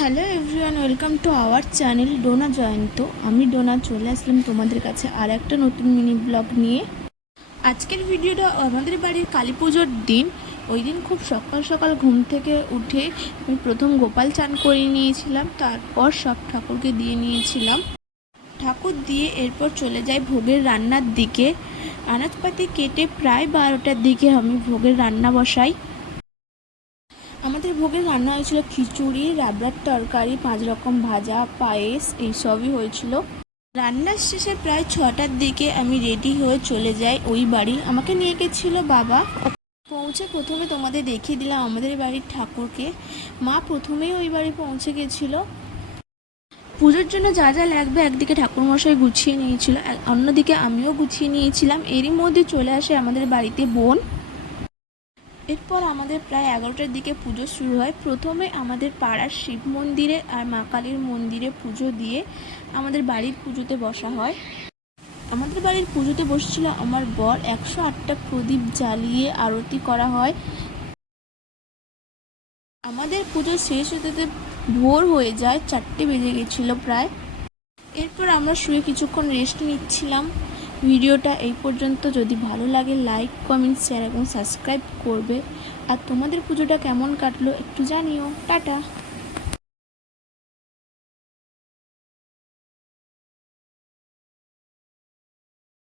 Hello everyone, welcome to our channel Dona Jayanta. আমি ডোনা চলে আসলাম তোমাদের কাছে আর একটা নতুন মিনি ব্লগ নিয়ে। আজকের ভিডিওটা আমাদের বাড়ির কালী পুজোর দিন। ওই দিন খুব সকাল সকাল ঘুম থেকে উঠে আমি প্রথম গোপাল চান করে নিয়েছিলাম, তারপর সব ঠাকুরকে দিয়ে নিয়েছিলাম। ঠাকুর দিয়ে এরপর চলে যাই ভোগের রান্নার দিকে। আনাজপাতি কেটে প্রায় 12টার দিকে আমি ভোগের রান্না বসাই। আমাদের ভোগের রান্না হয়েছিল খিচুড়ি, রাবড়ার তরকারি, 5 রকম ভাজা, পায়েস এইসবই হয়েছিল। রান্নার শেষে প্রায় 6টার দিকে আমি রেডি হয়ে চলে যাই ওই বাড়ি। আমাকে নিয়ে গেছিল বাবা। পৌঁছে প্রথমে তোমাদের দেখিয়ে দিলাম আমাদের বাড়ির ঠাকুরকে। মা প্রথমেই ওই বাড়ি পৌঁছে গেছিল। পুজোর জন্য যা যা লাগবে একদিকে ঠাকুরমশাই গুছিয়ে নিয়েছিল, অন্যদিকে আমিও গুছিয়ে নিয়েছিলাম। এরই মধ্যে চলে আসে আমাদের বাড়িতে বোন। এরপর আমাদের প্রায় 11টার দিকে পুজো শুরু হয়। প্রথমে আমাদের পাড়ার শিব মন্দিরে আর মা কালীর মন্দিরে পুজো দিয়ে আমাদের বাড়ির পুজোতে বসা হয়। আমাদের বাড়ির পুজোতে বসেছিল আমার বর। 108টা প্রদীপ জ্বালিয়ে আরতি করা হয়। আমাদের পুজো শেষ হতে ভোর হয়ে যায়, 4টে বেজে গেছিলো প্রায়। এরপর আমরা শুয়ে কিছুক্ষণ রেস্ট নিচ্ছিলাম। ভিডিওটা এই পর্যন্ত। যদি ভালো লাগে লাইক, কমেন্ট, শেয়ার এবং সাবস্ক্রাইব করবে। আর তোমাদের পুজোটা কেমন কাটলো একটু জানিও। টাটা।